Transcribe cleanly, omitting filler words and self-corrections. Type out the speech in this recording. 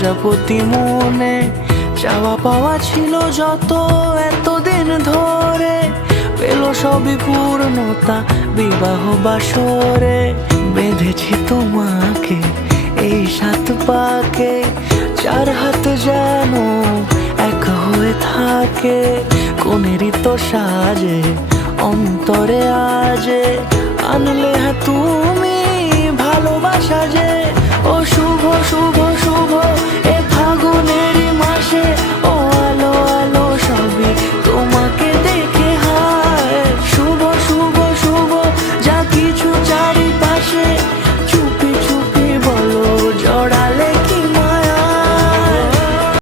প্রজাপতি মনে চাওয়া পাওয়া ছিল যত এতদিন ধরে, পেল সবই পূর্ণতা বিবাহ বাসরে। বেঁধেছি তোমাকে এই 7 পাকে, 4 হাত যেন এক হয়ে থাকে। কোনেরই তো সাজে অন্তরে আজে আনলে হ্যাঁ তুমি ভালোবাসা যে। ও শুভ শুভ